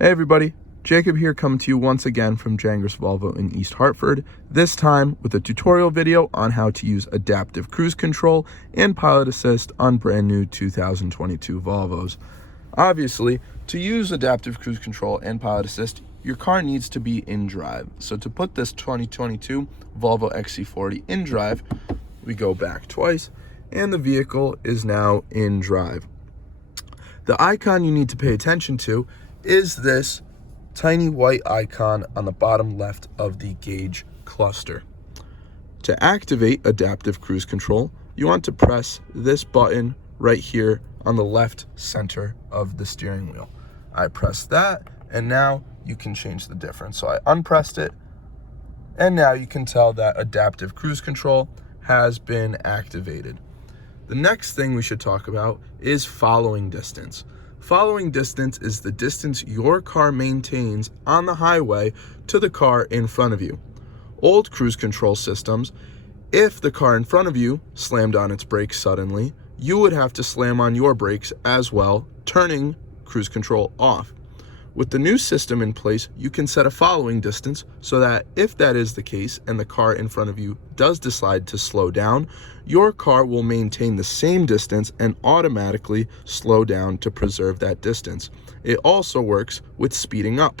Hey everybody, Jacob here coming to you once again from Gengras Volvo in East Hartford, this time with a tutorial video on how to use adaptive cruise control and pilot assist on brand new 2022 Volvos. Obviously, to use adaptive cruise control and pilot assist, your car needs to be in drive. So to put this 2022 Volvo XC40 in drive, we go back twice and the vehicle is now in drive. The icon you need to pay attention to is this tiny white icon on the bottom left of the gauge cluster. To activate adaptive cruise control, you want to press this button right here on the left center of the steering wheel. I pressed that, and now you can change the difference. So I unpressed it, and now you can tell that adaptive cruise control has been activated. The next thing we should talk about is following distance. Following distance is the distance your car maintains on the highway to the car in front of you. Old cruise control systems, if the car in front of you slammed on its brakes suddenly, you would have to slam on your brakes as well, turning cruise control off. With the new system in place, you can set a following distance so that if that is the case and the car in front of you does decide to slow down, your car will maintain the same distance and automatically slow down to preserve that distance. It also works with speeding up.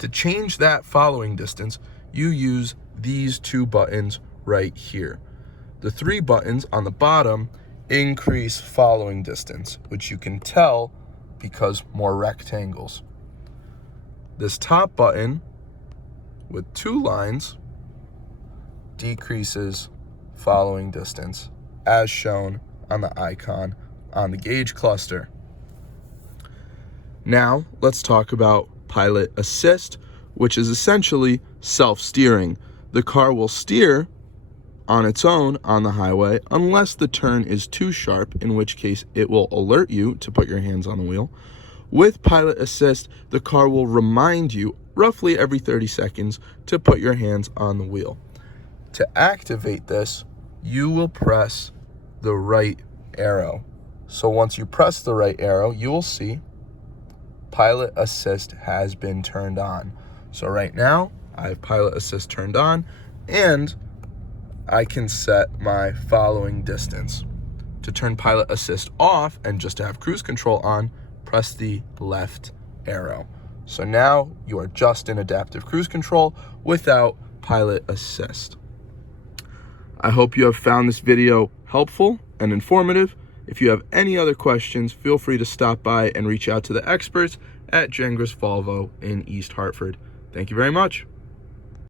To change that following distance, you use these two buttons right here. The three buttons on the bottom increase following distance, which you can tell because more rectangles. This top button with two lines decreases following distance as shown on the icon on the gauge cluster. Now let's talk about pilot assist, which is essentially self-steering. The car will steer on its own on the highway unless the turn is too sharp, in which case it will alert you to put your hands on the wheel. With pilot assist, the car will remind you roughly every 30 seconds to put your hands on the wheel. To activate this, you will press the right arrow. So once you press the right arrow, you will see pilot assist has been turned on. So right now I have pilot assist turned on, and I can set my following distance. To turn pilot assist off and just to have cruise control on, press the left arrow. So now you are just in adaptive cruise control without pilot assist. I hope you have found this video helpful and informative. If you have any other questions, feel free to stop by and reach out to the experts at Gengras Volvo in East Hartford. Thank you very much.